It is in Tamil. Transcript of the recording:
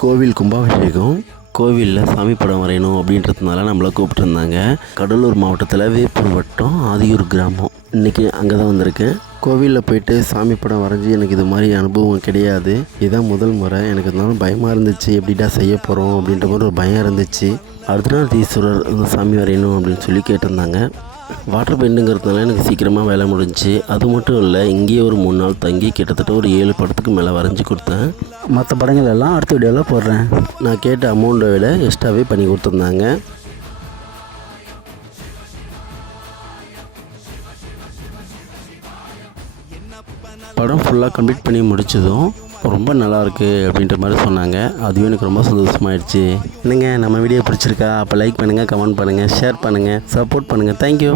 கோவில் கும்பாபிஷேகம். கோவிலில் சாமி படம் வரையணும் அப்படின்றதுனால நம்மளை கூப்பிட்டுருந்தாங்க. கடலூர் மாவட்டத்தில் வேப்பூர் வட்டம் ஆதியூர் கிராமம். இன்றைக்கி அங்கே தான் வந்திருக்கேன். கோவிலில் போயிட்டு சாமி படம் வரைஞ்சி எனக்கு இது மாதிரி அனுபவம் கிடையாது. இதுதான் முதல் முறை. எனக்கு இருந்தாலும் பயமாக இருந்துச்சு. எப்படிடா செய்ய போகிறோம் அப்படின்ற மாதிரி ஒரு பயம் இருந்துச்சு. அடுத்த நாள் ஈஸ்வரர் அந்த சாமி வரையணும் அப்படின்னு சொல்லி கேட்டிருந்தாங்க. வாட்டர் பெயிண்ட்டுங்கிறதுனால எனக்கு சீக்கிரமாக வேலை முடிஞ்சிச்சு. அது மட்டும் இல்லை, இங்கேயே ஒரு 3 நாள் தங்கி கிட்டத்தட்ட ஒரு 7 படத்துக்கு மேலே வரைஞ்சி கொடுத்தேன். மற்ற படங்கள் எல்லாம் அடுத்த வீடியோவில் போடுறேன். நான் கேட்ட அமௌண்ட்டை விட எக்ஸ்ட்ராவே பண்ணி கொடுத்துருந்தாங்க. படம் ஃபுல்லாக கம்ப்ளீட் பண்ணி முடிச்சதும் ரொம்ப நல்லாயிருக்கு அப்படின்ற மாதிரி சொன்னாங்க. அதுவும் எனக்கு ரொம்ப சந்தோஷமாயிடுச்சு. என்னங்க, நம்ம வீடியோ பிடிச்சிருக்கா? அப்போ லைக் பண்ணுங்கள், கமெண்ட் பண்ணுங்கள், ஷேர் பண்ணுங்கள், சப்போர்ட் பண்ணுங்கள். தேங்க்யூ.